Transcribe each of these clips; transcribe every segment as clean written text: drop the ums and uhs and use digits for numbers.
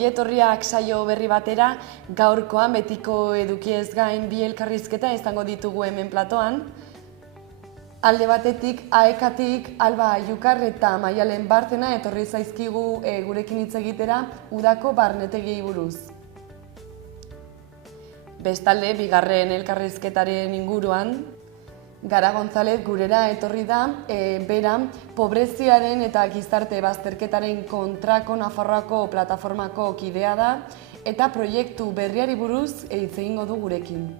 ongi etorriak saio berri batera, gaurkoan betiko edukiez gain bi elkarrizketa izango ditugu hemen platoan. Alde batetik, AEKatik Alba Ayukar eta Maialen Bartena etorri zaizkigu gurekin hitz egitera udako barnetegiei buruz. Bestalde, bigarren elkarrizketaren inguruan, Gara González gurera etorri da, bera, pobreziaren eta gizarte bazterketaren kontrako Nafarroako plataformako kidea da, eta proiektu berriari buruz hitz egingo du gurekin.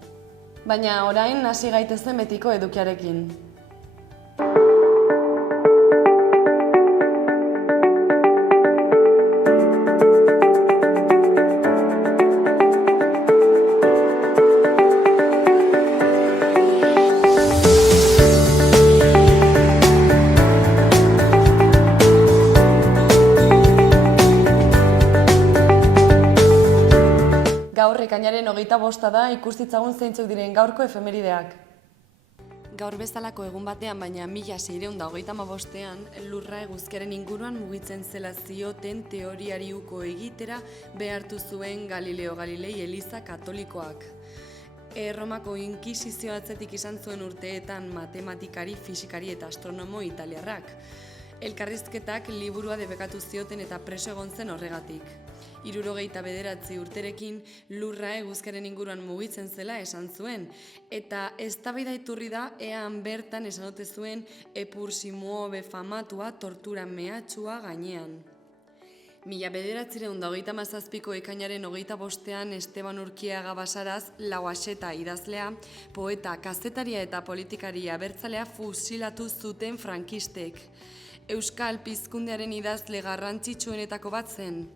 Baina orain hasi gaitezen betiko edukiarekin. Gaur ekainaren 25 da, ikus ditzagun zeintzuk diren gaurko efemerideak. Gaur bezalako egun batean, baina 1635ean, lurra eguzkiaren inguruan mugitzen zela zioten teoriari uko egitera behartu zuen Galileo Galilei Eliza Katolikoak. Erromako inkisizio atzetik izan zuen urteetan matematikari, fisikari eta astronomo italiarrak. Elkarrizketak liburua debekatu zioten eta preso egon zen horregatik. 69 urterekin lurra eguzkiaren inguruan mugitzen zela esan zuen, eta eztabaida iturri da ean bertan esan ote zuen Epur si muove famatua tortura mehatxua gainean. 1937ko ekainaren 25ean Esteban Urkiaga Basaraz, Lauaxeta idazlea, poeta, kazetaria eta politikari abertzalea fusilatu zuten frankistek. Euskal pizkundearen idazle garrantzitsuenetako bat zen.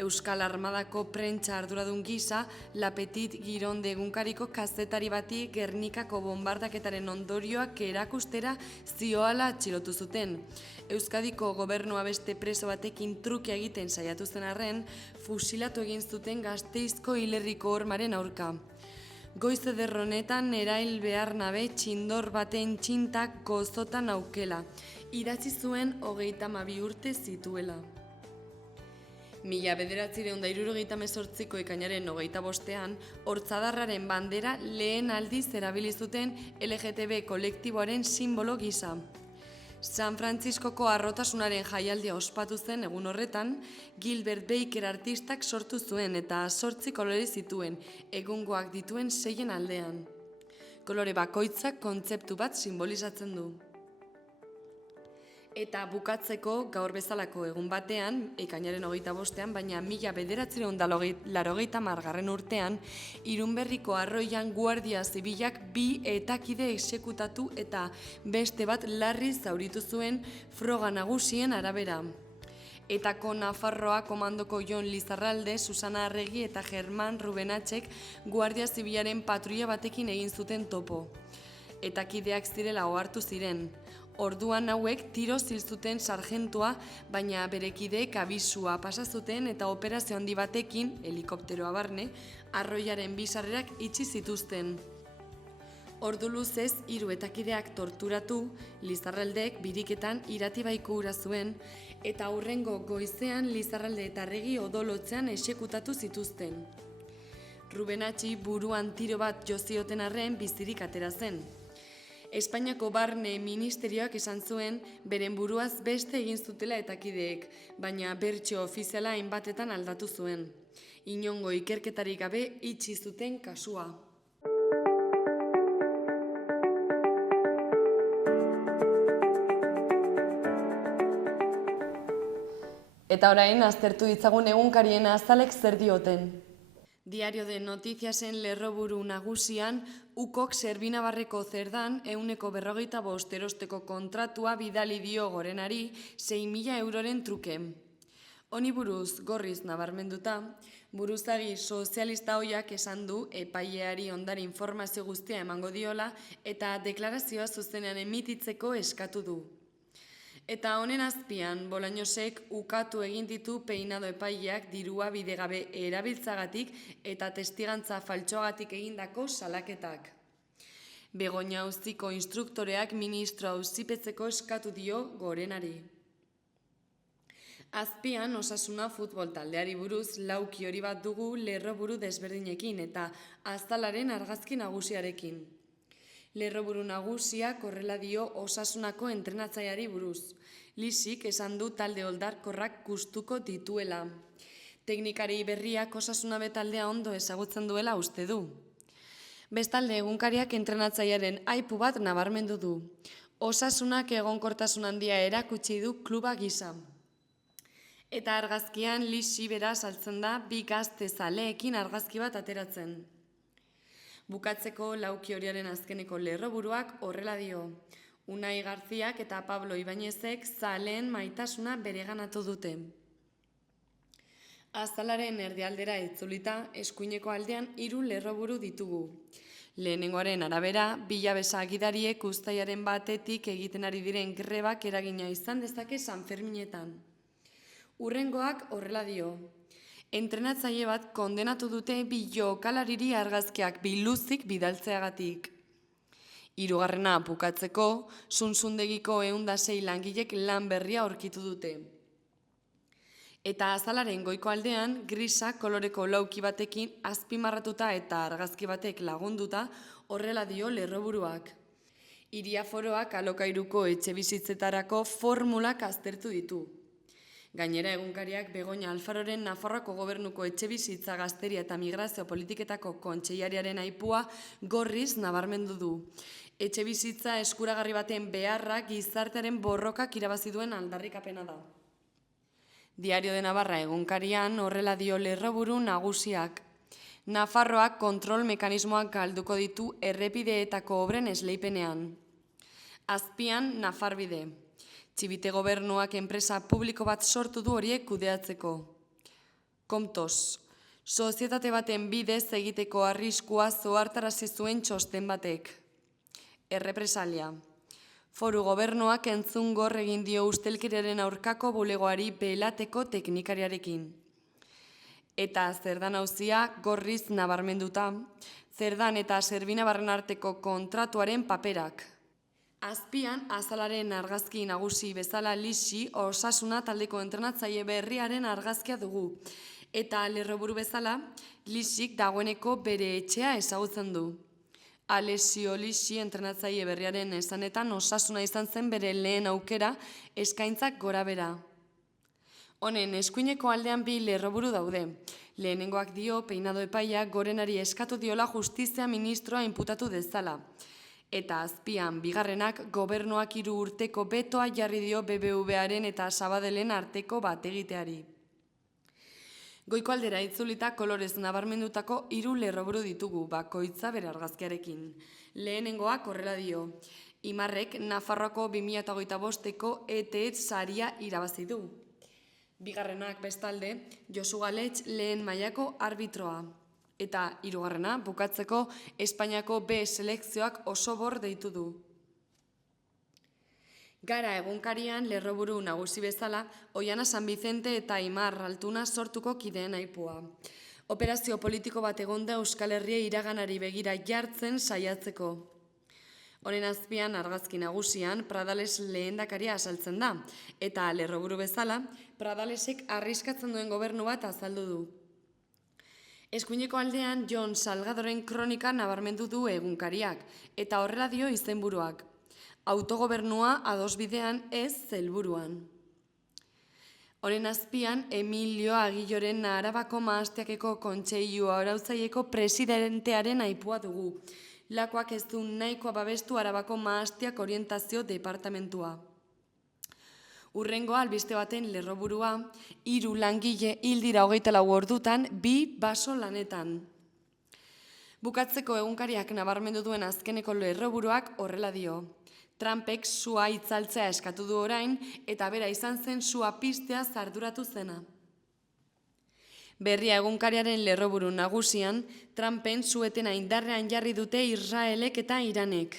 Euskal Armadako prentsa arduradun gisa, La Petite Gironde egunkariko kazetari bati Gernikako bombardaketaren ondorioak erakustera zioala atxilotu zuten. Euskadiko gobernua beste preso batekin truke egiten saiatu zen arren, fusilatu egin zuten Gasteizko Hilerriko hormaren aurka. Goiz ederronetan erail behar nabe txindor baten txintak gozotan aukela. Idatzi zuen 32 urte zituela. 1978ko ekainaren 25ean, Hortzadarraren bandera lehen aldiz erabili zuten LGTB kolektiboaren sinbolo gisa. San Frantziskoko harrotasunaren jaialdia ospatu zen egun horretan, Gilbert Baker artistak sortu zuen eta 8 kolore zituen, egungoak dituen 6 aldean. Kolore bakoitzak kontzeptu bat simbolizatzen du. Eta bukatzeko gaur bezalako egun batean, ekainaren 25ean, baina 1980 urtean, Irunberriko Arroian Guardia Zibilak 2 etakide exekutatu eta beste bat larri zauritu zuen froga nagusien arabera. Etako Nafarroa komandoko Jon Lizarralde, Susana Arregi eta Germán Rubenatxek Guardia Zibilaren patrulla batekin egin zuten topo. Etakideak zirela ohartu ziren. Orduan hauek tiro hil zuten sargentua, baina berekideek abisua pasa zuten eta operazio handi batekin, helikopteroa barne, arroiaren 2 sarrerak itxi zituzten. Ordu luzez 3 etakideak torturatu, Lizarraldek biriketan iratibaiko ura zuen, eta hurrengo goizean Lizarralde eta Arregi odolotzean exekutatu zituzten. Rubenatxi buruan tiro bat jo zioten arren bizirik atera zen. Espainiako Barne Ministerioak esan zuen beren buruaz beste egin zutela etakideek, baina bertsio ofiziala hainbatetan aldatu zuen. Inongo ikerketarik gabe itxi zuten kasua. Eta orain aztertu ditzagun egunkarien azalek zer dioten. Diario de Noticiasen lerroburu nagusian, UKok Zerbinabarreko zerdan 145 erosteko kontratua bidali dio Gorenari 6.000 euroren truke. Honi buruz gorriz nabarmenduta, buruzagi sozialista ohiak esan du epaileari ondare informazio guztia emango diola eta deklarazioa zuzenean emititzeko eskatu du. Eta honen azpian, Bolañosek ukatu egin ditu peinado epaileak dirua bidegabe erabiltzagatik eta testigantza faltsuagatik egindako salaketak. Begoña auziko instruktoreak ministro auzipetzeko eskatu dio Gorenari. Azpian Osasuna futbol taldeari buruz lauki hori bat dugu lerroburu desberdinekin eta Aztalaren argazki nagusiarekin. Lerroburu nagusiak horrela dio Osasunako entrenatzaileari buruz. Lisik esan du talde oldarkorrak gustuko dituela. Teknikari berriak Osasuna taldea ondo ezagutzen duela uste du. Bestalde egunkariak entrenatzailearen aipu bat nabarmendu du. Osasunak egonkortasun handia erakutsi du kluba gisa. Eta argazkian Lisi bera saltzen da bi gazte zaleekin argazki bat ateratzen. Bukatzeko lauki horiaren azkeneko lerroburuak horrela dio. Unai Garziak eta Pablo Ibañezek zaleen maitasuna bereganatu dute. Aztalaren erdialdera itzulita, eskuineko aldean 3 lerroburu ditugu. Lehenengoaren arabera, Bilabesa gidariek uztailaren batetik egiten ari diren grebak eragina izan dezake Sanferminetan. Hurrengoak horrela dio. Entrenatzaile bat kondenatu dute bi jokalariri argazkiak biluzik bidaltzeagatik. 3. bukatzeko, Zunzundegiko 106 langilek lan berria aurkitu dute. Eta Azalaren goiko aldean, grisa koloreko lauki batekin azpimarratuta eta argazki batek lagunduta horrela dio lerroburuak. Hiriaforoak alokairuko etxebizitzetarako formulak aztertu ditu. Gainera egunkariak Begoña Alfaroren Nafarroako gobernuko etxebizitza gazteria eta migrazio politiketako kontseilariaren aipua gorriz nabarmendu du. Etxebizitza eskuragarri baten beharra gizartearen borrokak irabazi duen aldarrikapena da. Diario de Navarra egunkarian horrela dio lerroburu nagusiak. Nafarroak kontrol mekanismoak galduko ditu errepideetako obren esleipenean. Azpian Nafarbide. Txibite gobernuak enpresa publiko bat sortu du horiek kudeatzeko. Komtos. Sozietate baten bidez egiteko arriskua zohartarazi zuen txosten batek. Errepresalia. Foru gobernuak entzungor egin dio ustelkeriaren aurkako bulegoari belateko teknikariarekin. Eta Zerdan auzia gorriz nabarmenduta, Zerdan eta Zerbinabarren arteko kontratuaren paperak. Azpian, Azalaren argazki nagusi bezala Lisi Osasuna taldeko entrenatzaile berriaren argazkia dugu. Eta lerroburu bezala, Lisik dagoeneko bere etxea ezagutzen du. Alessio Lisi entrenatzaile berriaren esanetan Osasuna izan zen bere lehen aukera eskaintzak gorabera. Honen eskuineko aldean 2 lerroburu daude. Lehenengoak dio peinado epaia gorenari eskatu diola justizia ministroa inputatu dezala. Eta azpian bigarrenak gobernuak 3 urteko betoa jarri dio BBVaren eta Sabadellen arteko bat egiteari. Goiko aldera itzulita kolorez nabarmendutako 3 lerroburu ditugu, bakoitza bere argazkiarekin. Lehenengoak horrela dio. Imarrek Nafarroako 2025eko ETET saria irabazi du. Bigarrenak bestalde, Josu Galetx lehen mailako arbitroa. Eta 3. bukatzeko Espainiako B selekzioak oso bor deitu du. Gara egunkarian lerroburu nagusi bezala, Oiana San Vicente eta Imar Altuna sortuko kideen aipua. Operazio politiko bat egonda Euskal Herria iraganari begira jartzen saiatzeko. Honen azpian argazki nagusian Pradales lehendakaria azaltzen da, eta lerroburu bezala, Pradalesek arriskatzen duen gobernu bat azaldu du. Eskuineko aldean Jon Salgadoren kronika nabarmendu du egunkariak, eta horrela dio izenburuak. Autogobernua adosbidean ez helburuan. Honen azpian, Emilio Agilloren Arabako Mahastiakeko Kontseilua Arautzaieko presidentearen aipua dugu. Lakoak ez du nahikoa babestu Arabako Mahastiak orientazio departamentua. Hurrengoa albiste baten lerroburua, 3 langile hil dira 24 ordutan 2 baso lanetan. Bukatzeko egunkariak nabarmendu duen azkeneko lerroburuak horrela dio. Trumpek sua itzaltzea eskatu du orain eta bera izan zen sua piztea arduratu zena. Berria egunkariaren lerroburu nagusian, Trumpen suetena indarrean jarri dute Israelek eta Iranek.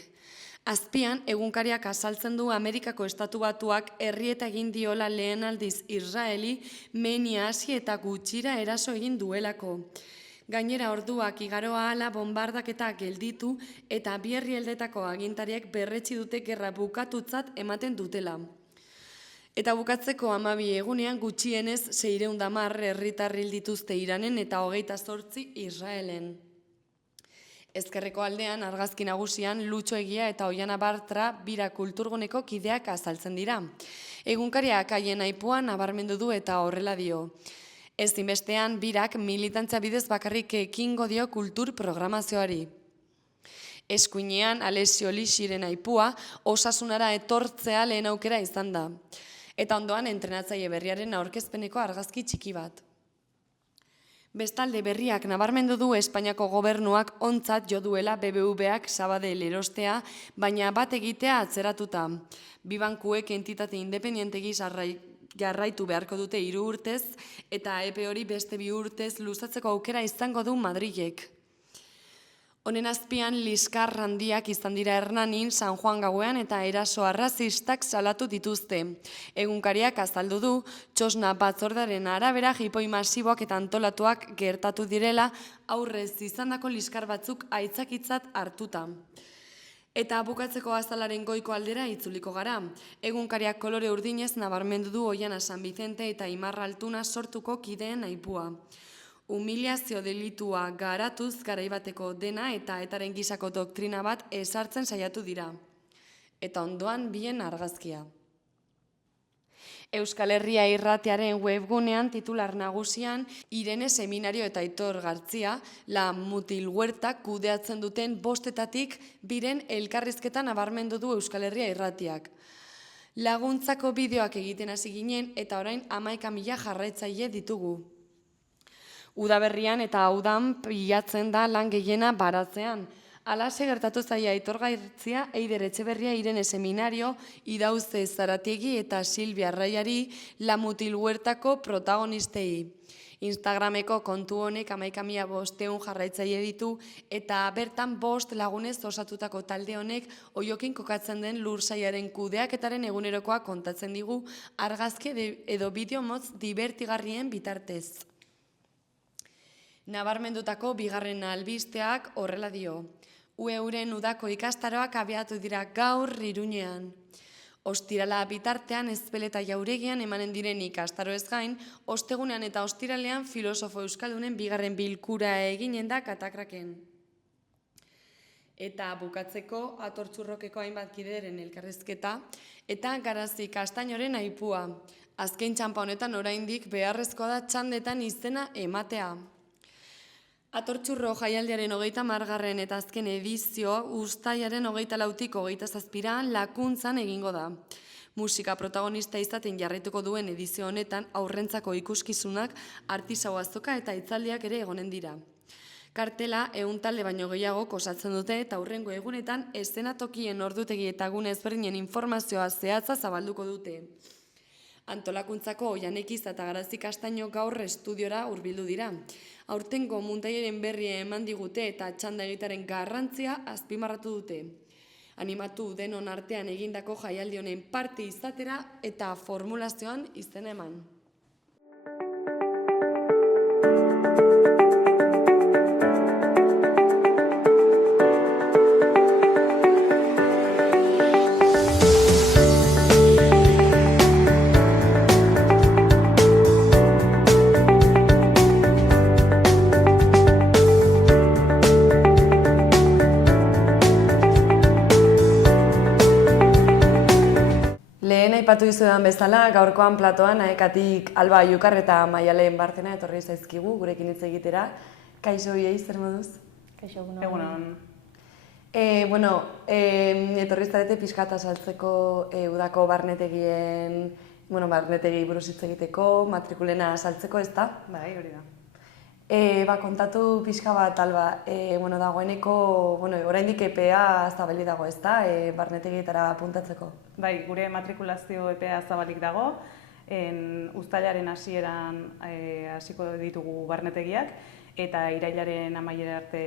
Azpian, egunkariak azaltzen du Amerikako Estatu Batuak herrieta egin diola lehen aldiz Israeli menia hasi eta gutxira eraso egin duelako. Gainera orduak igaro ahala bombardaketa gelditu eta 2 herrialdetako agintariek berretsi dute gerra bukatutzat ematen dutela. Eta bukatzeko 12 egunean gutxienez 610 herritar hil dituzte Iranen eta 28 Israelen. Ezkerreko aldean, argazki nagusian, Lutxo Egia eta Oiana Bartra bira kulturguneko kideak azaltzen dira. Egunkariak haien aipuan nabarmendu du eta horrela dio. Ezinbestean, birak militantzia bidez bakarrik ekingo dio kultur programazioari. Eskuinean, Alessio Lixiren aipua, osasunara etortzea lehen aukera izan da. Eta ondoan, entrenatzaile berriaren aurkezpeneko argazki txiki bat. Bestalde berriak nabarmendu du Espainiako gobernuak ontzat jo duela BBVak Sabadell erostea, baina bat egitea atzeratuta. Bi bankuek entitate independientegi jarraitu beharko dute 3 urtez, eta epe hori beste 2 urtez luzatzeko aukera izango du Madrilek. Honen azpian, liskar handiak izan dira Hernanin, San Juan gauean eta eraso arrazistak salatu dituzte. Egunkariak azaldu du, txosna batzordaren arabera jipoi masiboak eta antolatuak gertatu direla, aurrez izandako liskar batzuk aitzakitzat hartuta. Eta bukatzeko azalaren goiko aldera itzuliko gara. Egunkariak kolore urdinez nabarmendu du Oiana San Vicente eta Imarra Altuna sortuko kideen aipua. Humiliazio delitua garatuz garaibateko dena eta etaren gisako doktrina bat ezartzen saiatu dira. Eta ondoan bien argazkia. Euskal Herria Irratiaren webgunean titular nagusian Irene Seminario eta Aitor Gartzia, La Mutil Huerta kudeatzen duten 5etatik 2 elkarrizketan nabarmendu du Euskal Herria Irratiak. Laguntzako bideoak egiten hasi ginen eta orain 11.000 jarraitzaile ditugu. Udaberrian eta udan pilatzen da lan gehiena baratzean. Alaxe gertatu zaia Aitor Gartzia, Eider Etxeberria, Irene Seminario, Idauze Zaratiegi eta Silvia Arraiari La Mutil Huertako protagonistei. Instagrameko kontu honek 11.500 jarraitzaile ditu eta bertan 5 lagunez osatutako talde honek oiokin kokatzen den lursaiaren kudeaketaren egunerokoa kontatzen digu argazki edo bideo motz divertigarrien bitartez. Nabarmendutako bigarren albisteak horrela dio. UEUren udako ikastaroak abiatu dira gaur Iruñean. Ostirala bitartean Ezpeleta Jauregian emanen diren ikastaroez gain, ostegunean eta ostiralean filosofo euskaldunen bigarren bilkura eginen da Katakraken. Eta bukatzeko Atortxurrokeko hainbat kideren elkarrizketa eta Garazi Kastainoren aipua. Azken txanpa honetan oraindik beharrezkoa da txandetan izena ematea. Atortxurro jaialdiaren 30. eta azken edizioa uztailaren 24-tik 27 Lakuntzan egingo da. Musika protagonista izaten jarraituko duen edizio honetan aurrentzako ikuskizunak, artisau azoka eta hitzaldiak ere egonen dira. Kartela 100 talde baino gehiago osatzen dute eta hurrengo egunetan eszenatokien ordutegi eta gune ezberdinen informazioa zehatza zabalduko dute. Antolakuntzako Oianekiz eta Garazi Kastaino gaur estudiora hurbildu dira. Aurtengo muntailaren berri eman digute eta txanda egitaren garrantzia azpimarratu dute. Animatu denon artean egindako jaialdi honen parte izatera eta formulazioan izena eman. Aipatu dizudan bezala, gaurkoan platoan Aekatik Alba Iukar eta Maialen Bartena etorri zaizkigu gurekin hitz egitera. Kaixo biei, zer moduz? Kaixo, egunon. Etorri zarete pixkat azaltzeko udako barnetegien, barnetegi buruz hitz egiteko, matrikulena azaltzeko, ez da? Bai, hori da. Kontatu pixka bat, Alba, dagoeneko, oraindik EPEA zabalik dago, ez da, barnetegietara apuntatzeko? Bai, gure matrikulazio EPEA zabalik dago, uztailaren hasieran hasiko ditugu barnetegiak, eta irailaren amaiera arte,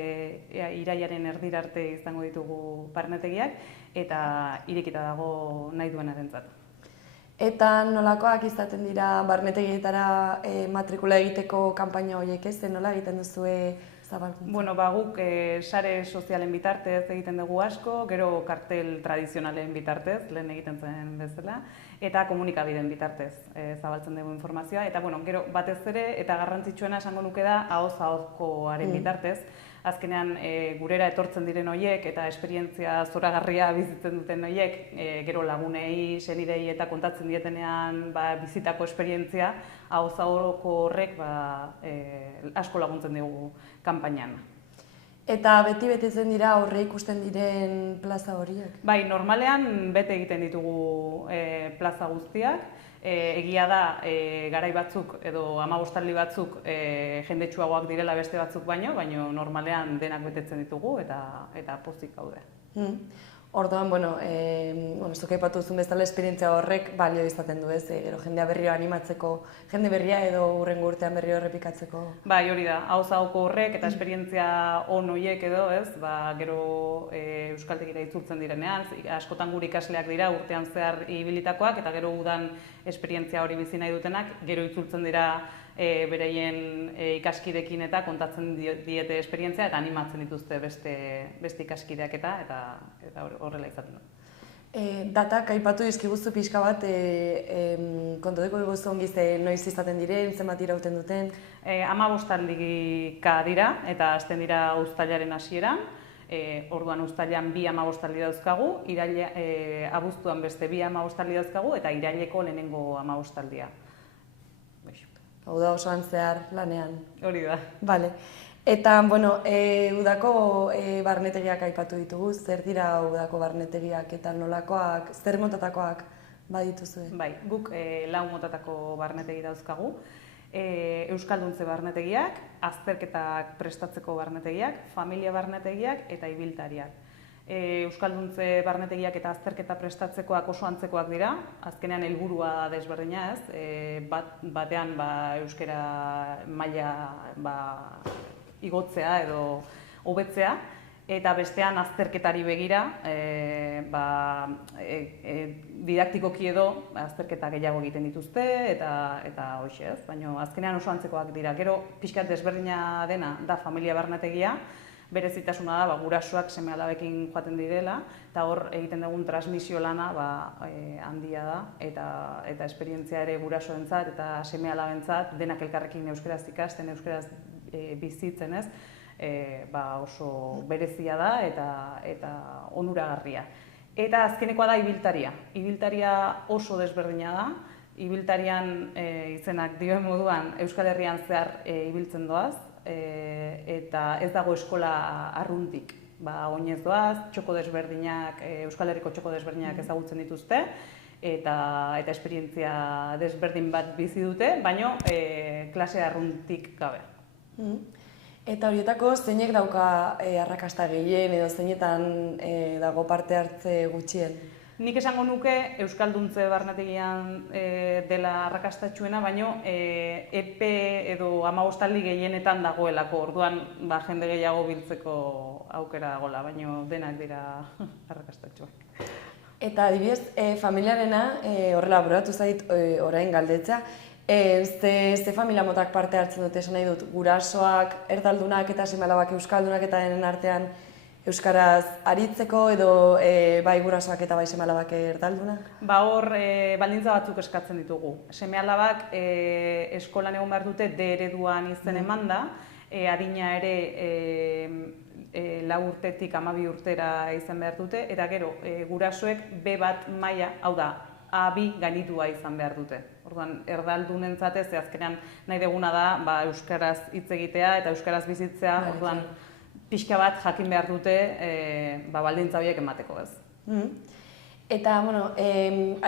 irailaren erdira arte izango ditugu barnetegiak, eta irekita dago nahi duenarentzat. Eta nolakoak izaten dira barnetegietara matrikula egiteko kanpaina horiek ez? Nola egiten duzue zabalkuntza? Bueno, guk sare sozialen bitartez egiten dugu asko, gero kartel tradizionalen bitartez, lehen egiten zen bezala, eta komunikabideen bitartez zabaltzen dugu informazioa. Eta gero batez ere, eta garrantzitsuena esango nuke da, ahoz-ahozkoaren bitartez. Azkenean gurera etortzen diren horiek eta esperientzia zoragarria bizitzen duten horiek, gero lagunei, senidei eta kontatzen dietenean bizitako esperientzia, ahoz-ahozko horrek asko laguntzen dugu kanpainan. Eta beti betetzen dira aurre ikusten diren plaza horiek? Bai, normalean bete egiten ditugu plaza guztiak. Egia da, garai batzuk edo 15 aldi batzuk jendetsuagoak direla beste batzuk baino normalean denak betetzen ditugu eta pozik gaude. Orduan, zuk aipatu duzun bezala esperientzia horrek balio izaten du, ez? Gero jendea berriro animatzeko, jende berria edo hurrengo urtean berriro errepikatzeko? Bai, hori da, ahoz-ahozko horrek eta esperientzia on horiek edo, ez? Gero euskaltegira itzultzen direnean, askotan gure ikasleak dira urtean zehar ibilitakoak eta gero udan esperientzia hori bizi nahi dutenak, gero itzultzen dira beraien ikaskidekin eta kontatzen diete esperientzia eta animatzen dituzte beste ikaskideak eta horrela izaten da. Datak aipatu dizkiguzu pixka bat, kontatuko diguzu ongi noiz izaten diren, zenbat irauten duten? 15 aldika dira eta hasten dira uztailaren hasieran. Orduan uztailean 2 15 aldi dauzkagu, abuztuan beste 2 15 aldi dauzkagu eta iraileko lehenengo 15 aldia. Hau da osoan zehar lanean. Hori da. Bale. Eta, udako barnetegiak aipatu ditugu, zer dira udako barnetegiak eta nolakoak, zer motatakoak badituzue? Bai, guk 4 motatako barnetegi dauzkagu. Euskalduntze barnetegiak, azterketak prestatzeko barnetegiak, familia barnetegiak eta ibiltariak. Euskalduntze barnetegiak eta azterketa prestatzekoak oso antzekoak dira, azkenean helburua desberdina ez, batean euskara maila igotzea edo hobetzea, eta bestean azterketari begira, didaktikoki edo azterketa gehiago egiten dituzte eta hoxe ez, baina azkenean oso antzekoak dira. Gero pixkat desberdina dena da familia barnetegia, berezitasuna da gurasoak seme-alabekin joaten direla eta hor egiten dugun transmisio lana handia da eta esperientzia ere gurasoentzat eta seme-alabentzat denak elkarrekin euskaraz ikasten, euskaraz bizitzen ez, oso berezia da eta onuragarria. Eta azkenekoa da ibiltaria. Ibiltaria oso desberdina da. Ibiltarian izenak dioen moduan Euskal Herrian zehar ibiltzen doaz, eta ez dago eskola arruntik. Oinez doaz, txoko desberdinak, Euskal Herriko txoko desberdinak ezagutzen dituzte, eta esperientzia desberdin bat bizi dute, baina klase arruntik gabe. Eta horietako zeinek dauka arrakasta gehien edo zeinetan dago parte hartze gutxien? Nik esango nuke Euskalduntze barnetegian dela arrakastatsuena, baino epe edo 15 aldi gehienetan dagoelako, orduan jende gehiago biltzeko aukera dagoela, baino denak dira arrakastatsuak. Eta adibidez, familiarena horrela buratu zait orain galdetzea, ze familia motak parte hartzen dute, esan nahi dut, gurasoak, erdaldunak eta seme-alabak euskaldunak eta denen artean euskaraz aritzeko edo bai gurasoak eta bai seme-alabak erdaldunak? Hor baldintza batzuk eskatzen ditugu. Seme-alabak eskolan egon behar dute D ereduan izen emanda, adina ere 4 urtetik 12 urtera izan behar dute, eta gero gurasoek B1 maila, hau da, A2 gainitua izan behar dute. Orduan, erdaldunentzat ez, azkenean nahi deguna da euskaraz hitz egitea eta euskaraz bizitzea, orduan pixka bat jakin behar dute baldintza horiek emateko ez. Eta,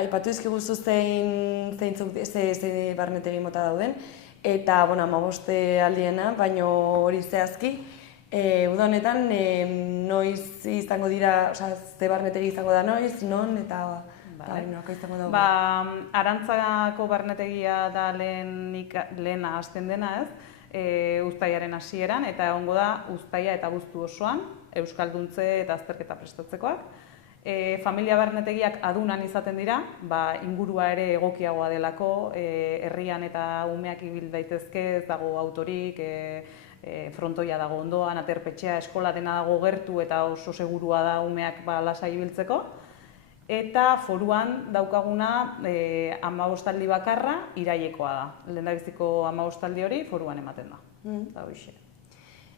aipatu izkiguzu zein barnetegi mota dauden, eta 15 aldiena, baina hori zehazki, uda honetan noiz izango dira, ze barnetegi izango da noiz, non, eta norako izango dago? Arantzako barnetegia da lehena hasten dena ez, uztailaren hasieran, eta egongo da uztaila eta abuztu osoan, euskalduntze eta azterketa prestatzekoak. Familia barnetegiak adunan izaten dira, ingurua ere egokiagoa delako, herrian eta umeak ibil daitezke, ez dago autorik, frontoia dago ondoan, aterpetxea, eskola dena dago gertu eta oso segurua da umeak lasai ibiltzeko. Eta foruan daukaguna 15 bakarra irailekoa da. Lehendabiziko 15 hori foruan ematen da. Da hoxe.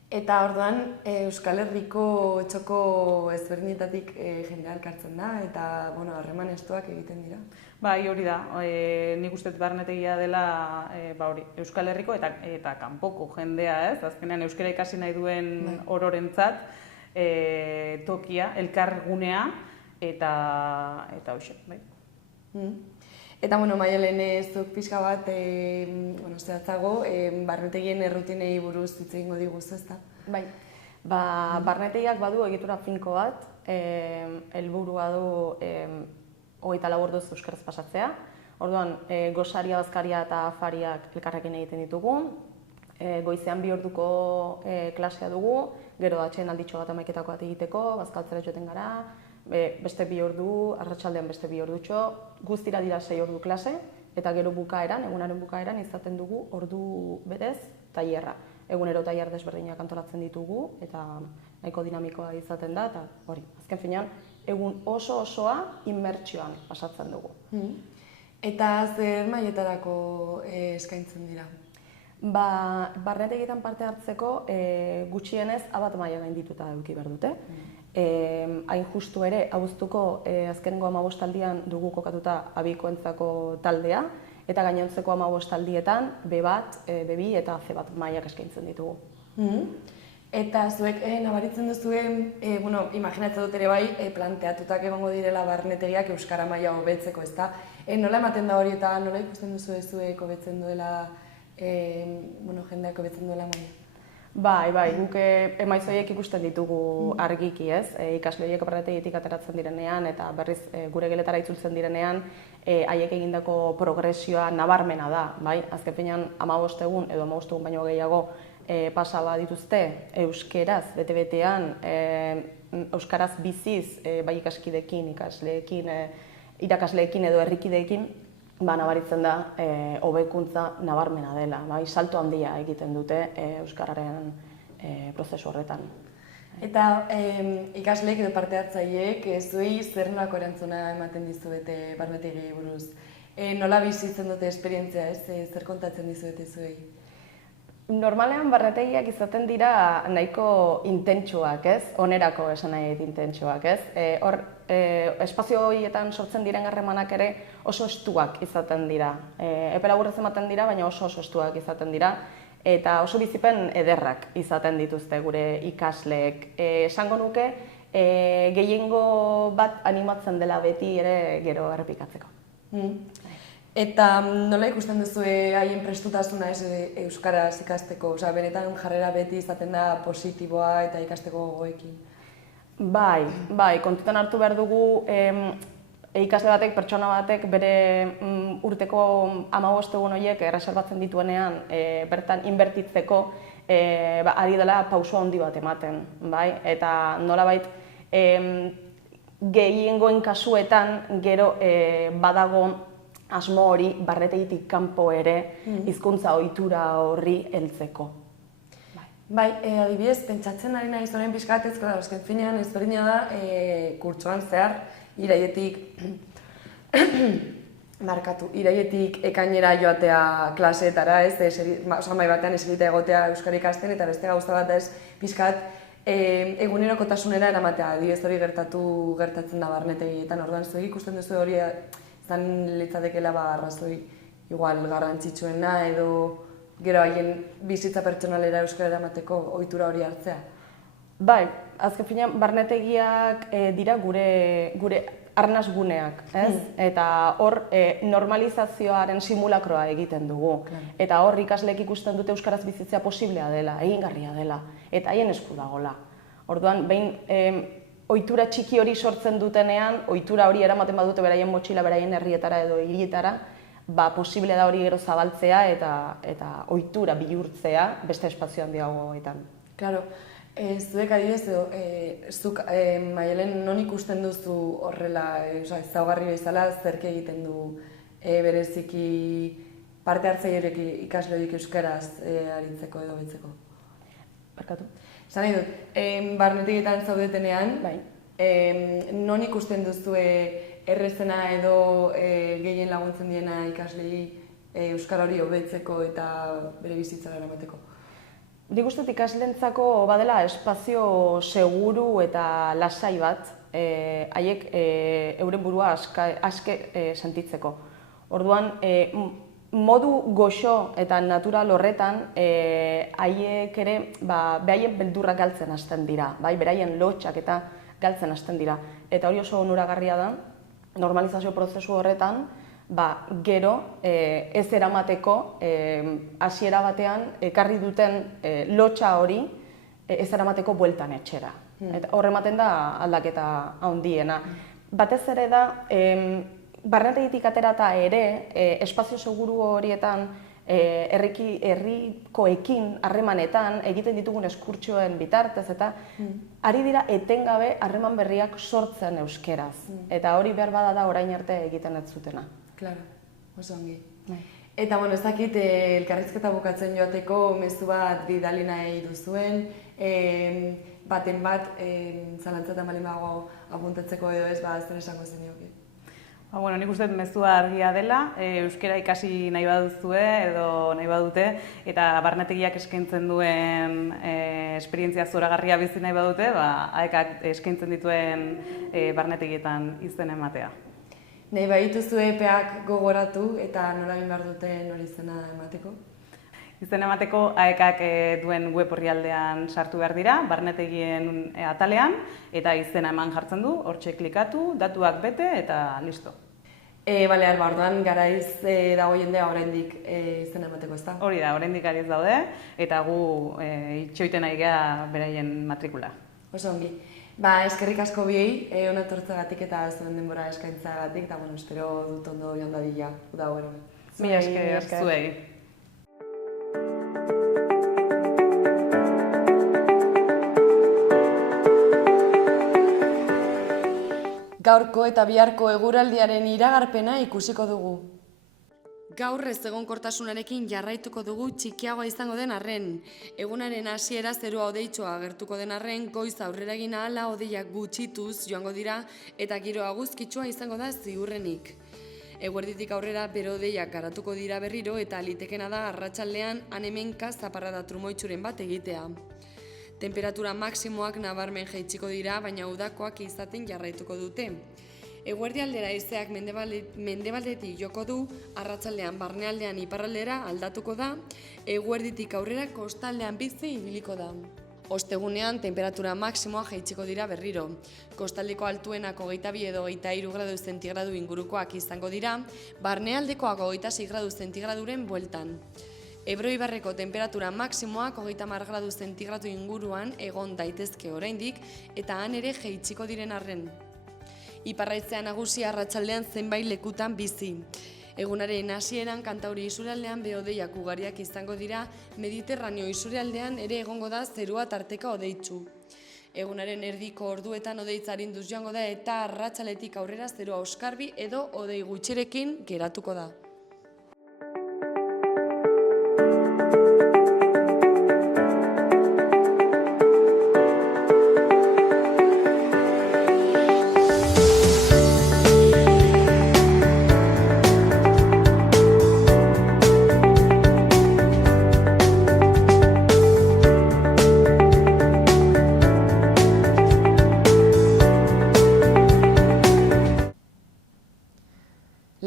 Eta orduan Euskal Herriko txoko ezberdinetatik jendea elkartzen da eta harreman estuak egiten dira. Bai, hori da. Nik uste dut barnetegia dela Euskal Herriko eta kanpoko jendea, ez? Azkenean euskara ikasi nahi duen ororentzat tokia, elkargunea eta hoxe, bai. Eta, Maialen, zuk pixka bat, zehatzago, barnetegien errutinei buruz hitz egingo diguzu, ezta? Bai, barnetegiak badu egitura finko bat, helburua du 24 orduz euskaraz pasatzea. Orduan, gosaria, bazkaria eta afariak elkarrekin egiten ditugu. Goizean 2 orduko klasea dugu, gero atxeen alditxo bat 11 bat egiteko, bazkaltzera joaten gara, beste 2 ordu, arratsaldean beste 2 ordutxo, guztira dira 6 ordu klase, eta gero bukaeran, egunaren bukaeran izaten dugu ordu betez tailerra. Egunero tailer desberdinak antolatzen ditugu, eta nahiko dinamikoa izaten da, eta hori, azken finean, egun osoa inmertsioan pasatzen dugu. Eta zer mailetarako eskaintzen dira? Barnetegietan parte hartzeko gutxienez A1 maila gaindituta eduki behar dute. Hain justu ere, abuztuko azkenengo 15 aldian dugu kokatuta abikoentzako taldea, eta gainontzeko 15 aldietan B1, B2 eta C1 mailak eskaintzen ditugu. Eta zuek nabaritzen duzue, imaginatzen dut ere bai, planteatutak egongo direla barnetegiak euskara maila hobetzeko, ezta? Nola ematen da hori eta nola ikusten duzu zuek hobetzen duela, jendeak hobetzen duela maila? Bai, guk emaitzoiek ikusten ditugu argiki, ez? Ikasle horiek barnetegietik ateratzen direnean eta berriz gure geletara itzultzen direnean haiek egindako progresioa nabarmena da, bai? Azken finean 15 egun edo 15 egun baino gehiago pasa dituzte euskeraz, bete-betean, euskaraz biziz, bai ikaskideekin, ikasleekin, irakasleekin edo herrikideekin, nabaritzen da hobekuntza nabarmena dela, bai, salto handia egiten dute euskararen prozesu horretan. Eta ikasleek edo parte hartzaileek zuei zer nolako erantzuna ematen dizuete barnetegiei buruz? Nola bizitzen dute esperientzia, zer kontatzen dizuete zuei? Normalean barnetegiak izaten dira nahiko intentsuak, ez? Onerako esan nahi intentsuak, ez? Hor, espazio horietan sortzen diren harremanak ere oso estuak izaten dira. Epe laburrez ematen dira, baina oso estuak izaten dira. Eta oso bizipen ederrak izaten dituzte gure ikasleek. Esango nuke, gehiengo bat animatzen dela beti ere gero errepikatzeko. Eta nola ikusten duzu haien prestutasuna euskaraz ikasteko? Benetan jarrera beti izaten da positiboa eta ikasteko gogoekin? Bai, kontutan hartu behar dugu ikasle batek, pertsona batek bere urteko 15 egun horiek erreserbatzen dituenean bertan inbertitzeko ari dela pauso handi bat ematen, bai? Eta nolabait gehiengoen kasuetan gero badago asmo hori barnetegitik kanpo ere hizkuntza ohitura horri heltzeko. Bai, adibidez, pentsatzen ari naiz orain pixka bat azken finean ezberdina da kurtsoan zehar irailetik ekainera joatea klaseetara, mahai batean eserita egotea euskara ikasten eta beste gauza bat da ez pixka bat egunerokotasunera eramatea, adibidez hori gertatzen da barnetegietan, orduan zuek ikusten duzu hori izan litzatekeela arrazoi igual garrantzitsuena edo gero haien bizitza pertsonalera euskara eramateko ohitura hori hartzea? Bai, azken finean barnetegiak dira gure arnas guneak, ez? Eta hor normalizazioaren simulakroa egiten dugu. Eta hor ikasleek ikusten dute euskaraz bizitzea posiblea dela, egingarria dela, eta haien esku dagoela. Orduan, behin ohitura txiki hori sortzen dutenean, ohitura hori eramaten badute beraien motxila, beraien herrietara edo hirietara, posible da hori gero zabaltzea eta ohitura bihurtzea beste espazio handiagoetan. Claro, zuek adibidez, zuk Maialen non ikusten duzu horrela, ezaugarri bezala zerk egiten du bereziki parte hartzaileek ikasleek euskaraz aritzeko edo betzeko? Barkatu. Esan nahi dut, barnetegietan zaudetenean, Bai. non ikusten duzue errezena edo gehien laguntzen diena ikaslei euskara hori hobetzeko eta bere bizitzara eramateko? Nik uste dut ikaslentzako badela espazio seguru eta lasai bat, haiek euren burua aske sentitzeko. Orduan, modu goxo eta natural horretan, haiek ere, behaien beldurrak galtzen hasten dira, beraien lotxak eta galtzen hasten dira. Eta hori oso onuragarria da, normalizazio prozesu horretan, gero ez eramateko hasiera batean ekarri duten lotxa hori ez eramateko bueltan etxera. Eta hor ematen da aldaketa handiena. Batez ere da, barnetegitik aterata ere, espazio seguru horietan herrikoekin harremanetan egiten ditugun eskurtsoen bitartez eta ari dira etengabe harreman berriak sortzen euskeraz. Eta hori behar bada da orain arte egiten ez zutena. Claro, oso ongi. Eta, ez dakit, elkarrizketa bukatzen joateko mezu bat bidali nahi duzuen, baten bat, zalantzatan bali mago apuntatzeko edo ez, zer esango zenioke. Nik uste mezua argia dela, euskara ikasi nahi baduzue edo nahi badute, eta barnetegiak eskaintzen duen esperientzia zoragarria bizi nahi badute, AEKak eskaintzen dituen barnetegietan izen ematea. Nahi badituzu epeak gogoratu eta nola egin behar duten hori izena emateko? Izen emateko AEKak duen web orrialdean sartu behar dira, barnetegien atalean, eta izena eman jartzen du, hortxe klikatu, datuak bete eta listo. Bale, Alba, orduan garaiz dago jendea oraindik izena emateko, ez da? Hori da, oraindik garaiz daude, eta gu itxoiten nahi gea beraien matrikula. Oso ongi. Eskerrik asko biei, hona etortzagatik eta zuen denbora eskaintzagatik, eta espero dut ondo joan dadila, uda gero. Mila esker zuei. Gaurko eta biharko eguraldiaren iragarpena ikusiko dugu. Gaur ezegonkortasunarekin jarraituko dugu txikiagoa izango den arren. Egunaren hasiera zerua hodeitsua agertuko den arren, goiz aurrera egin ahala hodeiak gutxituz joango dira eta giroa eguzkitsua izango da ziurrenik. Eguerditik aurrera bero hodeiak garatuko dira berriro eta litekena da arratsaldean han-hemenka zaparrada trumoitsuren bat egitea. Temperatura maksimoak nabarmen jaitsiko dira, baina udakoak izaten jarraituko dute. Eguerdialdera haizeak mendebaldetik joko du, arratsaldean barnealdean iparraldera aldatuko da, eguerditik aurrera kostaldean bizi ibiliko da. Ostegunean temperatura maksimoa jaitsiko dira berriro. Kostaldeko altuenak 22 edo 23 gradu zentigradu ingurukoak izango dira, barnealdekoak 26 gradu zentigraduren bueltan. Ebro ibarreko temperatura maksimoak 30 gradu zentigradu inguruan egon daitezke oraindik eta han ere jaitsiko diren arren. Iparraitzea nagusi arratsaldean zenbait lekutan bizi. Egunaren hasieran Kantauri isurialdean behodeiak ugariak izango dira, Mediterraneo isurialdean ere egongo da zerua tarteka hodeitsu. Egunaren erdiko orduetan hodeitza arinduz joango da eta arratsaletik aurrera zerua oskarbi edo hodei gutxirekin geratuko da.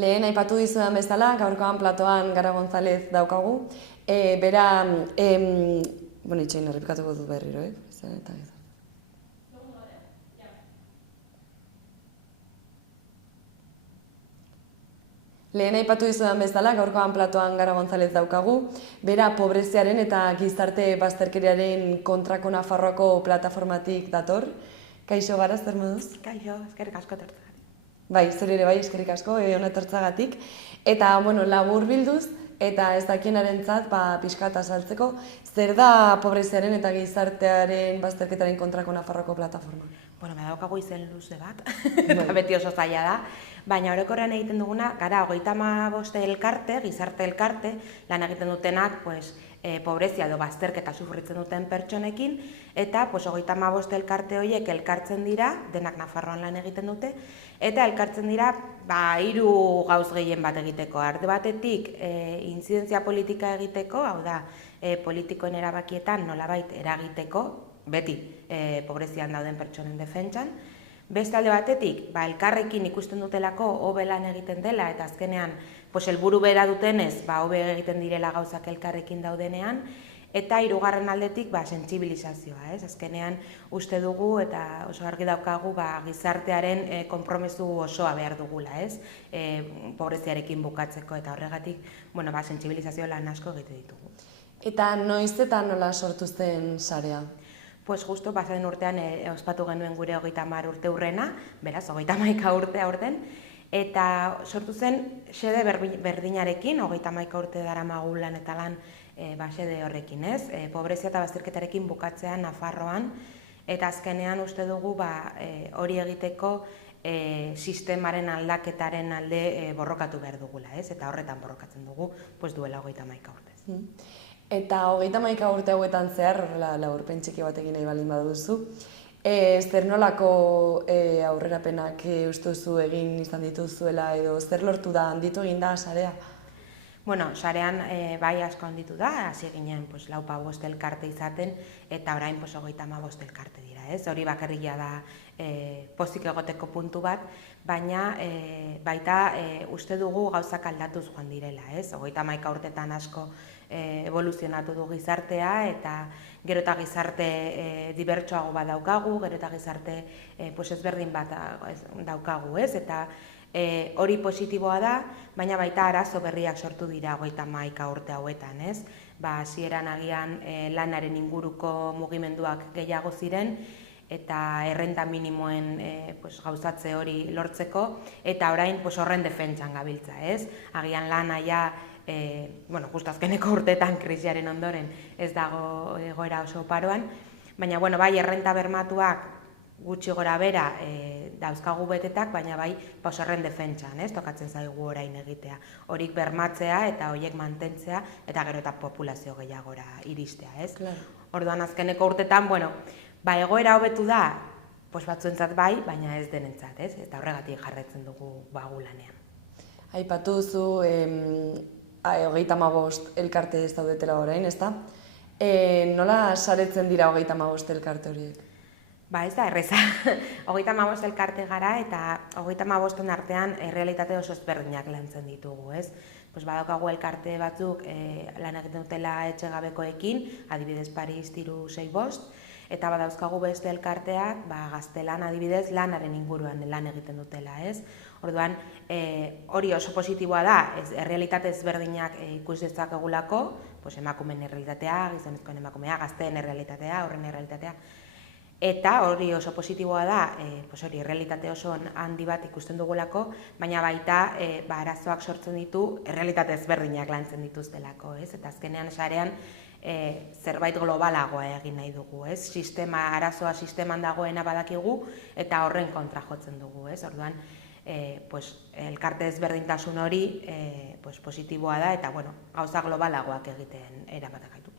Lehen aipatu dizudan bezala, gaurkoan platoan Gara González daukagu. Bera, itxain errepikatuko du berriro, Lehen aipatu dizudan bezala, gaurkoan platoan Gara González daukagu. Bera, pobreziaren eta gizarte bazterkeriaren kontrako Nafarroako plataformatik dator. Kaixo Gara, zer moduz? Kaixo, eskerrik asko etortzagatik. Bai, zuri ere bai, eskerrik asko, hona etortzagatik. Eta, labur bilduz, eta ez dakienarentzat, pixkat azaltzeko, zer da pobreziaren eta gizartearen bazterketaren kontrako Nafarroako plataforma? Badaukagu izen luze bat, beti oso zaila da, baina orokorrean egiten duguna, gara 35 elkarte, gizarte elkarte, lan egiten dutenak, pobrezia edo bazterketa sufritzen duten pertsonekin, eta 35 elkarte horiek elkartzen dira, denak Nafarroan lan egiten dute, eta elkartzen dira 3 gauz gehien bat egiteko. Alde batetik, intzidentzia politika egiteko, hau da, politikoen erabakietan nolabait eragiteko, beti pobrezian dauden pertsonen defentsan. Beste alde batetik, elkarrekin ikusten dutelako hobe lan egiten dela, eta azkenean helburu bera dutenez, hobe egiten direla gauzak elkarrekin daudenean, eta hirugarren aldetik sentsibilizazioa. Azkenean uste dugu eta oso argi daukagu gizartearen konpromezu osoa behar dugula, pobreziarekin bukatzeko, eta horregatik sentsibilizazio lan asko egite ditugu. Eta noiz eta nola sortu zen sarea? Pues justo pasaden urtean ospatu genuen gure 30 urte hurrena, beraz 31 urte aurten, eta sortu zen xede berdinarekin, 31 urte daramagu lan eta lan xede horrekin, pobrezia eta bazterketarekin bukatzean Nafarroan, eta azkenean uste dugu hori egiteko sistemaren aldaketaren alde borrokatu behar dugula, eta horretan borrokatzen dugu duela 31 urtez. Eta 31 urte hauetan zehar, laburpen txiki batekin nahi baldin baduzu, zer nolako aurrerapenak uste duzu egin izan dituzuela edo zer lortu da, handitu egin da sarea? Bueno, sarean bai asko handitu da, hasi ginen 4-5 elkarte izaten, eta orain 35 elkarte dira, hori bakarria da pozik egoteko puntu bat, baina baita uste dugu gauzak aldatuz joan direla, 31 urtetan asko evoluzionatu du gizartea, eta gero eta gizarte dibertsoago bat daukagu, gero eta gizarte ezberdin bat daukagu, eta hori positiboa da, baina baita arazo berriak sortu dira 31 urte hauetan, hasieran agian lanaren inguruko mugimenduak gehiago ziren, eta errenta minimoen gauzatze hori lortzeko, eta orain horren defentsan gabiltza, agian lana ja, justu azkeneko urteetan krisiaren ondoren ez dago egoera oso paroan, baina bai errenta bermatuak gutxi gora bera dauzkagu betetak, baina bai horren defentsan, tokatzen zaigu orain egitea. Horik bermatzea eta horiek mantentzea, eta gero eta populazio gehiagora iristea. Orduan azkeneko urtetan, egoera hobetu da, batzuentzat bai, baina ez denentzat, eta horregatik jarraitzen dugu lanean. Aipatu duzu 35 elkarte ez daudetela orain, ezta? Nola saretzen dira 35 elkarte horiek? Ez da erreza. 35 elkarte gara eta 35 artean errealitate oso ezberdinak lantzen ditugu, badaukagu elkarte batzuk lan egiten dutela etxegabekoekin, adibidez Paris 365, eta badauzkagu beste elkarteak gaztelan adibidez lanaren inguruan lan egiten dutela, Orduan, hori oso positiboa da, errealitate ezberdinak ikus dezakegulako, emakumeen errealitatea, gizonezkoen emakumea, gazteen errealitatea, horren errealitatea, eta hori oso positiboa da, errealitate oso handi bat ikusten dugulako, baina baita arazoak sortzen ditu errealitate ezberdinak lantzen dituztelako, eta azkenean sarean zerbait globalagoa egin nahi dugu, arazoa sisteman dagoena badakigu eta horren kontra jotzen dugu, orduan elkarte ezberdintasun hori positiboa da eta gauza globalagoak egiten erabatak gaitu.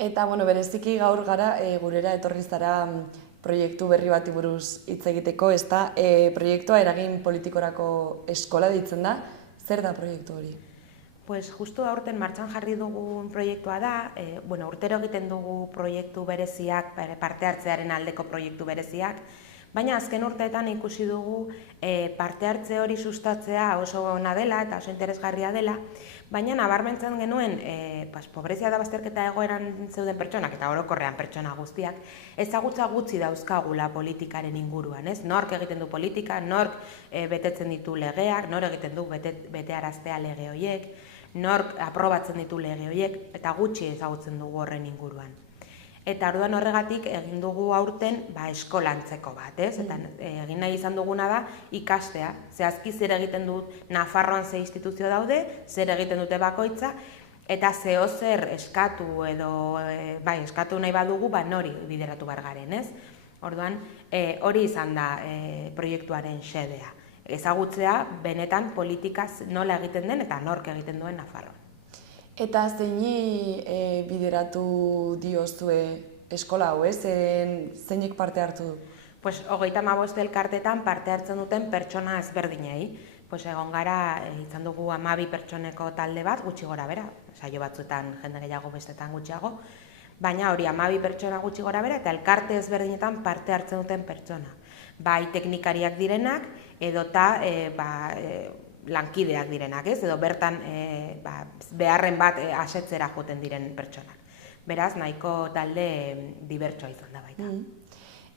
Eta bereziki gaur gara gurera etorri zara proiektu berri bati buruz hitz egiteko, ezta proiektua eragin politikorako eskola deitzen da, zer da proiektu hori? Justu aurten martxan jarri dugun proiektua da, urtero egiten dugu proiektu bereziak, parte hartzearen aldeko proiektu bereziak, baina azken urteetan ikusi dugu parte hartze hori sustatzea oso ona dela eta oso interesgarria dela, baina nabarmentzen genuen pobrezia eta bazterketa egoeran zeuden pertsonak eta orokorrean pertsona guztiak ezagutza gutxi dauzkagula politikaren inguruan, nork egiten du politika, nork betetzen ditu legeak, nork egiten du betearaztea lege horiek, nork aprobatzen ditu lege horiek, eta gutxi ezagutzen dugu horren inguruan. Eta orduan horregatik egin dugu aurten eskolantzeko bat, eta egin nahi izan duguna da ikastea, zehazki zer egiten dut Nafarroan ze instituzio daude, zer egiten dute bakoitza, eta zehozer eskatu edo eskatu nahi badugu nori bideratu behar garen, Orduan hori izan da proiektuaren xedea. Ezagutzea benetan politikaz nola egiten den eta nork egiten duen Nafarroan. Eta zeini bideratu diozue eskola hau, zeinik parte hartu du? Pues 35 elkartetan parte hartzen duten pertsona ezberdinei. Pues egon gara, izan dugu 12 pertsoneko talde bat, gutxi gora bera, saio batzuetan jende gehiago bestetan gutxiago, baina hori 12 pertsona gutxi gora bera eta elkarte ezberdinetan parte hartzen duten pertsona. Bai teknikariak direnak, edota lankideak direnak, edo bertan beharren bat asetzera joten diren pertsonak. Beraz, nahiko talde dibertsoa izan da baita.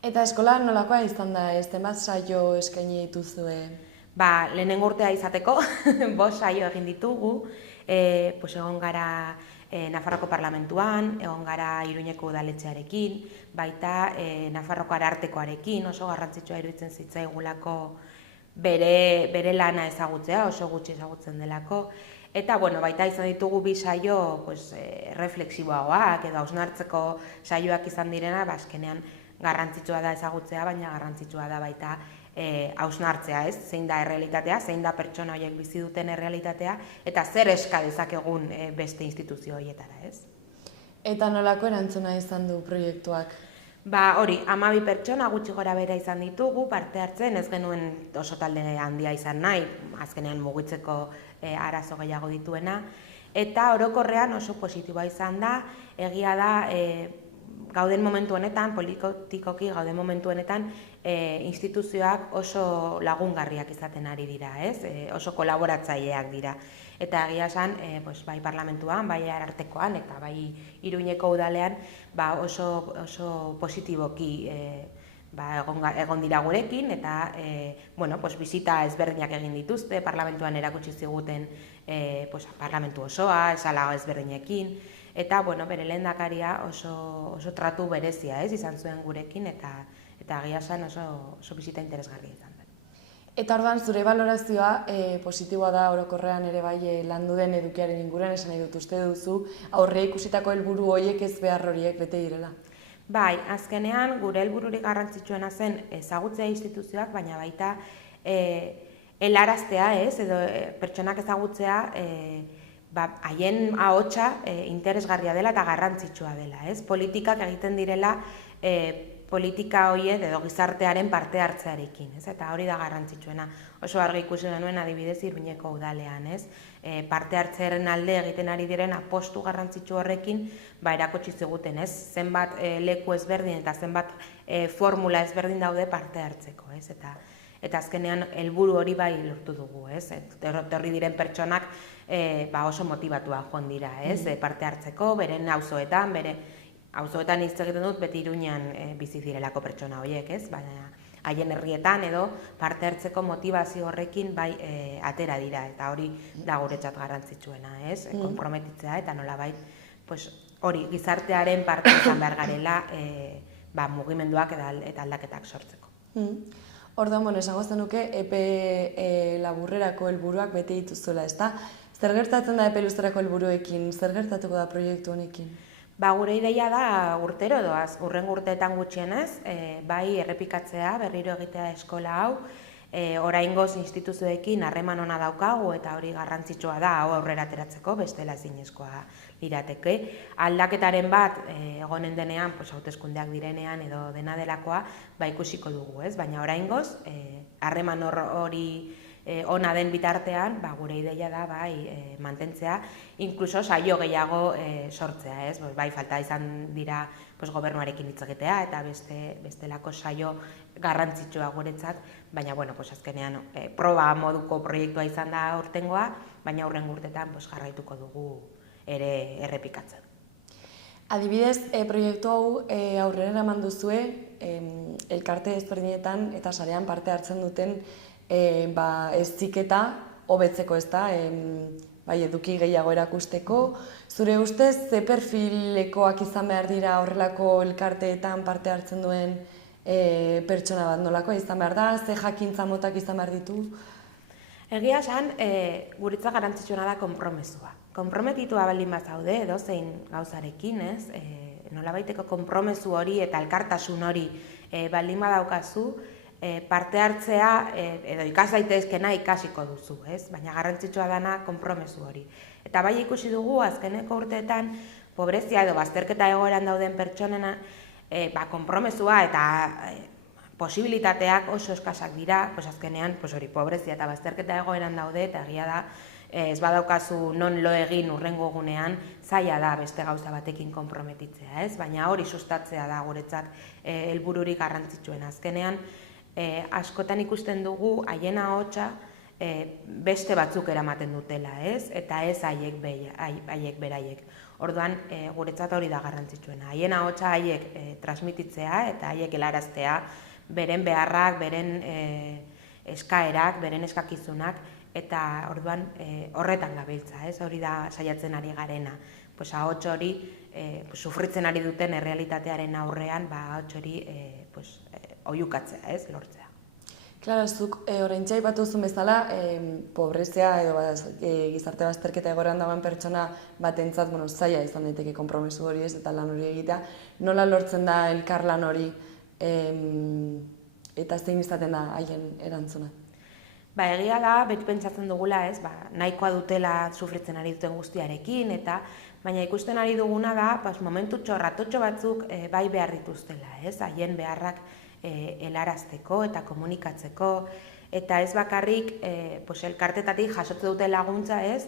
Eta eskola nolakoa izan da, zenbat saio eskaini dituzue? Lehenengo urtea izateko, 5 saio egin ditugu, egon gara Nafarroko Parlamentuan, egon gara Iruñeko udaletxearekin, baita Nafarroko Arartekoarekin, oso garrantzitsua iruditzen zitzaigulako bere lana ezagutzea, oso gutxi ezagutzen delako, eta baita izan ditugu 2 saio reflexiboagoak edo hausnartzeko saioak izan direna, azkenean garrantzitsua da ezagutzea, baina garrantzitsua da baita hausnartzea, zein da errealitatea, zein da pertsona horiek bizi duten errealitatea, eta zer eska dezakegun beste instituzio horietara, ez? Eta nolako erantzuna izan du proiektuak? Hori, 12 pertsona gutxi gora bera izan ditugu, parte hartzen, ez genuen oso talde handia izan nahi, azkenean mugitzeko arazo gehiago dituena, eta orokorrean oso positiboa izan da, egia da, gauden momentu honetan, politikoki gauden momentu honetan, instituzioak oso lagungarriak izaten ari dira, oso kolaboratzaileak dira. Eta egia esan, bai parlamentuan, bai Arartekoan, eta bai Iruñeko udalean, oso positiboki egon dira gurekin, eta bisita ezberdinak egin dituzte, parlamentuan erakutsi ziguten parlamentu osoa, esala ezberdinekin, eta bere lehendakaria oso tratu berezia izan zuen gurekin, eta egia esan oso bisita interesgarria izan da. Eta orduan zure balorazioa positiboa da orokorrean ere bai landu den edukiaren inguruan, esan nahi dut uste duzu, aurre ikusitako helburu horiek ez behar horiek bete direla. Bai, azkenean gure helbururik garrantzitsuena zen ezagutzea instituzioak, baina baita helaraztea, edo pertsonak ezagutzea haien ahotsa interesgarria dela eta garrantzitsua dela, politikak egiten direla politika horiek edo gizartearen parte hartzearekin, eta hori da garrantzitsuena. Oso argi ikusi genuen adibidez Iruñeko udalean, parte hartzearen alde egiten ari diren apostu garrantzitsu horrekin erakutsi ziguten, zenbat leku ezberdin eta zenbat formula ezberdin daude parte hartzeko, eta azkenean helburu hori bai lortu dugu, etorri diren pertsonak oso motibatua joan dira, parte hartzeko, beren auzoetan, auzoetan hitz egiten dut beti Iruñean bizi direlako pertsona horiek, baina haien herrietan edo parte hartzeko motivazio horrekin bai atera dira, eta hori da guretzat garrantzitsuena, konprometitzea eta nolabait hori gizartearen parte izan behar garela mugimenduak eta aldaketak sortzeko. Orduan, esango zenuke epe laburrerako helburuak bete dituzuela, ezta? Zer gertatzen da epe luzerako helburuekin? Zer gertatuko da proiektu honekin? Gure ideia da urtero doaz, urrengo urteetan gutxienez, bai errepikatzea, berriro egitea eskola hau, oraingoz instituzioekin harreman ona daukagu eta hori garrantzitsua da hau aurrera ateratzeko, bestela ezinezkoa lirateke. Aldaketaren bat egonen denean, hauteskundeak direnean edo dena delakoa, ikusiko dugu, baina oraingoz harreman hori ona den bitartean, gure ideia da mantentzea, inkluso saio gehiago sortzea, bai falta izan dira gobernuarekin hitz egitea eta bestelako saio garrantzitsua guretzat, baina azkenean proba moduko proiektua izan da urtengoa, baina hurrengo urtetan jarraituko dugu ere errepikatzen. Adibidez, proiektu hau aurrera eraman duzue elkarte ezberdinetan eta sarean parte hartzen duten heziketa hobetzeko, eduki gehiago erakusteko. Zure ustez, ze perfilekoak izan behar dira horrelako elkarteetan parte hartzen duen pertsona bat nolakoa izan behar da, ze jakintza motak izan behar ditu? Egia esan, guretzat garrantzitsuna da konpromesua. Konprometitua baldin bazaude edo zein gauzarekin, nolabaiteko konpromesu hori eta elkartasun hori baldin badaukazu, parte hartzea edo ikas daitezkena ikasiko duzu, ez? Baina garrantzitsua dana konpromesu hori. Eta bai ikusi dugu azkeneko urteetan pobrezia edo bazterketa egoeran dauden pertsonena konpromesua eta posibilitateak oso eskasak dira, azkenean hori pobrezia eta bazterketa egoeran daude eta egia da ez badaukazu non lo egin urrengo egunean, zaila da beste gauza batekin konprometitzea, ez? Baina hori sustatzea da guretzat helbururik garrantzitsuena. Azkenean askotan ikusten dugu haien ahotsa beste batzuk eramaten dutela, ez? Eta ez haiek beraiek. Orduan guretzat hori da garrantzitsuena. Haien ahotsa haiek transmititzea eta haiek helaraztea beren beharrak, beren eskaerak, beren eskakizunak, eta orduan horretan gabiltza, ez? Hori da saiatzen ari garena. Ahots hori sufritzen ari duten errealitatearen aurrean, ahots hori oihukatzea, ez? Lortzea. Klaro, zuk oraintxe aipatu duzun bezala, pobrezia edo gizarte bazterketa egoeran dagoen pertsona batentzat zaila izan daiteke konpromiso hori, ez, eta lan hori egitea. Nola lortzen da elkarlan hori eta zein izaten da haien erantzuna? Egia da, beti pentsatzen dugula, ez, nahikoa dutela sufritzen ari duten guztiarekin, baina ikusten ari duguna da, momentutxo, ratotxo batzuk bai behar dituztela, ez, haien beharrak helarazteko eta komunikatzeko, eta ez bakarrik elkartetatik jasotzen dute laguntza, ez,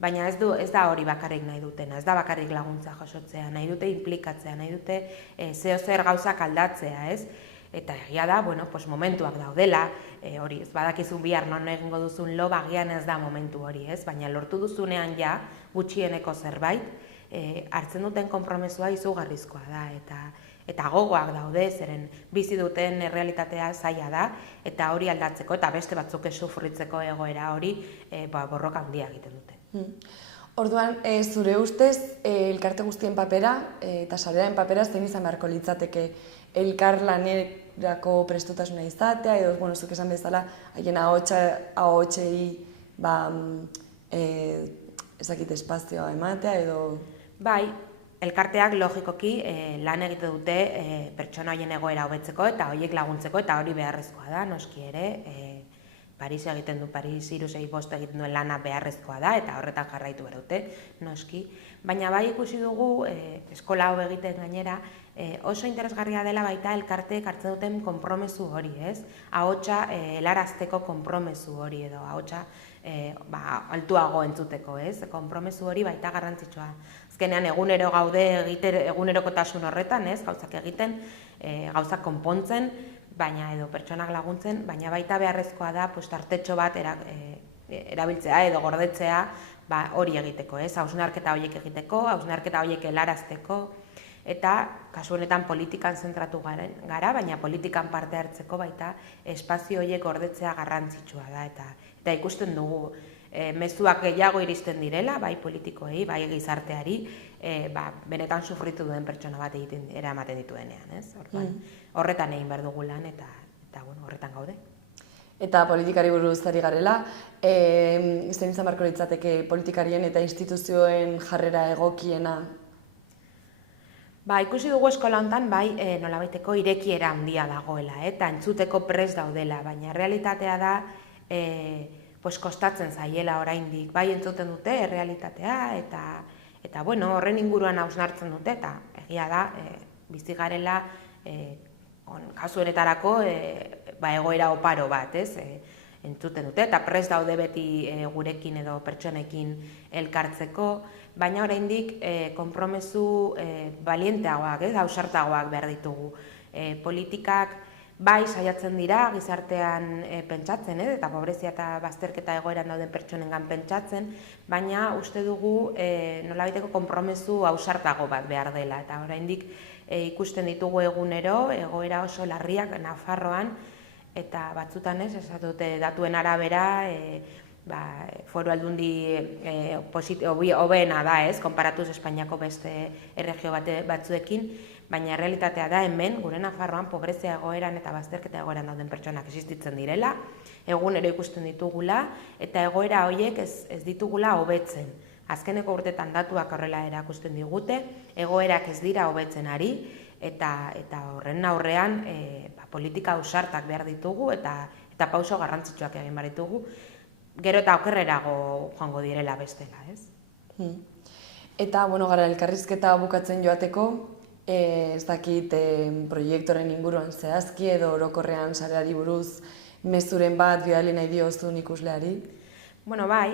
baina ez da hori bakarrik nahi dutena, ez da bakarrik laguntza jasotzea, nahi dute implikatzea, nahi dute zeo zer gauzak aldatzea, ez, eta egia da, momentuak daudela, hori, ez badakizu bihar non egingo duzun lo, agian ez da momentu hori, ez, baina lortu duzunean ja, gutxieneko zerbait, hartzen duten konpromesua izugarrizkoa da, eta gogoak daude, zeren bizi duten errealitatea zaila da, eta hori aldatzeko, eta beste batzuk ez sufritzeko egoera hori, borroka handia egiten dute. Orduan, zure ustez, elkarte guztien papera eta sarearen papera zein izan beharko litzateke elkarlanerako prestutasuna izatea, edo, zuk esan bezala, haien ahotsei ezakit espazioa ematea, edo... Bai, elkarteak logikoki lan egite dute pertsona horien egoera hobetzeko eta horiek laguntzeko, eta hori beharrezkoa da, noski ere, Paris egiten du, Paris 665 egiten duen lana beharrezkoa da, eta horretan jarraitu behar dute, noski. Baina bai ikusi dugu, eskola hau egiten gainera, oso interesgarria dela baita elkarteek hartzen duten konpromesu hori, ez? Ahotsa helarazteko konpromesu hori edo, ahotsa altuago entzuteko, ez? Konpromesu hori baita garrantzitsua. Azkenean egunero gaude egunerokotasun horretan, ez? Gauzak egiten, gauzak konpontzen, baina edo pertsonak laguntzen, baina baita beharrezkoa da tartetxo bat erabiltzea edo gordetzea hori egiteko, ez? Hausnarketa horiek egiteko, hausnarketa horiek helarazteko, eta kasu honetan politikan zentratu gara, baina politikan parte hartzeko baita espazio horiek gordetzea garrantzitsua da, eta ikusten dugu mezuak gehiago iristen direla, bai politikoei, bai gizarteari, benetan sufritu duen pertsona bat eramaten dituenean, ez? Horretan egin behar dugu lan eta horretan gaude. Eta politikari buruz ari garela, zein izan beharko litzateke politikarien eta instituzioen jarrera egokiena? Ikusi dugu eskola honetan, nolabaiteko irekiera handia dagoela, eta entzuteko prest daudela, baina realitatea da, kostatzen zaiela oraindik, bai entzuten dute errealitatea, eta horren inguruan hausnartzen dute, eta egia da, bizi garela, kasu honetarako egoera oparo bat, entzuten dute, eta prest daude beti gurekin edo pertsonekin elkartzeko, baina oraindik konpromesu balienteagoak, ausartagoak behar ditugu. Politikak bai saiatzen dira gizartean pentsatzen, eta pobrezia eta bazterketa egoeran dauden pertsonengan pentsatzen, baina uste dugu nolabaiteko konpromesu ausartago bat behar dela, eta oraindik ikusten ditugu egunero, egoera oso larriak Nafarroan, eta batzutan esatute datuen arabera, foru aldundi hobeena da, konparatuz Espainiako beste erregio batzuekin, baina realitatea da hemen, gure Nafarroan, pobrezia egoeran eta bazterketa egoeran dauden pertsonak existitzen direla, egunero ikusten ditugula, eta egoera horiek ez ditugula hobetzen. Azkeneko urtetan datuak horrela erakusten digute, egoerak ez dira hobetzen ari, eta horren aurrean politika ausartak behar ditugu eta pauso garrantzitsuak egin behar ditugu, gero eta okerrerago joango direla bestela, ez? Eta, gara, elkarrizketa bukatzen joateko, ez dakit proiektoren inguruan zehazki edo orokorrean sareari buruz mezuren bat bidali nahi diozun ikusleari? Bai,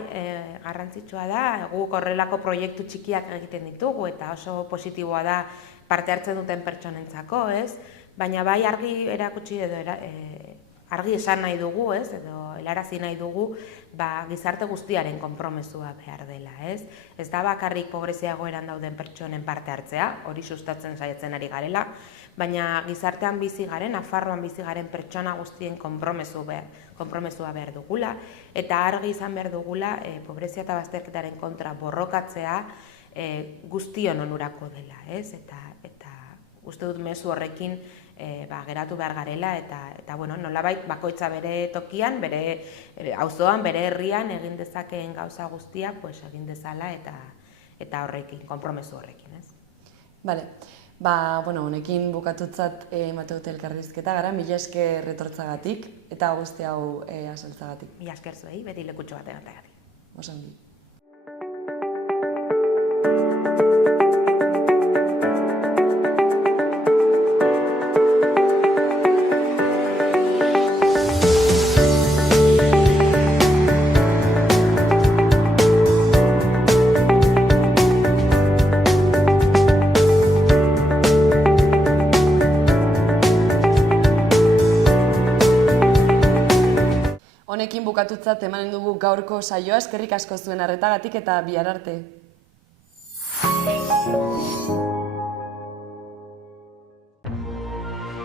garrantzitsua da, guk horrelako proiektu txikiak egiten ditugu eta oso positiboa da parte hartzen duten pertsonentzako, ez? Baina bai argi erakutsi edo argi esan nahi dugu, ez? Edo helarazi nahi dugu gizarte guztiaren konpromezua behar dela, ez? Ez da bakarrik pobrezia egoeran dauden pertsonen parte hartzea, hori sustatzen saiatzen ari garela, baina gizartean bizi garen, Nafarroan bizi garen pertsona guztien konpromezua behar dugula, eta argi izan behar dugula pobrezia eta bazterketaren kontra borrokatzea guztion onurako dela, ez? Eta uste dut mezu horrekin geratu behar garela, eta nolabait bakoitza bere tokian, bere auzoan, bere herrian egin dezakeen gauza guztia, egin dezala eta horrekin, konpromezu horrekin, ez? Bale. Honekin bukatutzat emate dute elkarrizketa gara, mila esker etortzagatik eta guzti hau azaltzagatik. Mila esker zuei, beti lekutxo bat egatagatik. Osongi. Honekin bukatutzat emanen dugu gaurko saioa, eskerrik asko zuen arretagatik eta bihar arte.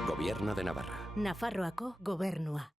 Gobierno de Navarra. Nafarroako gobernua.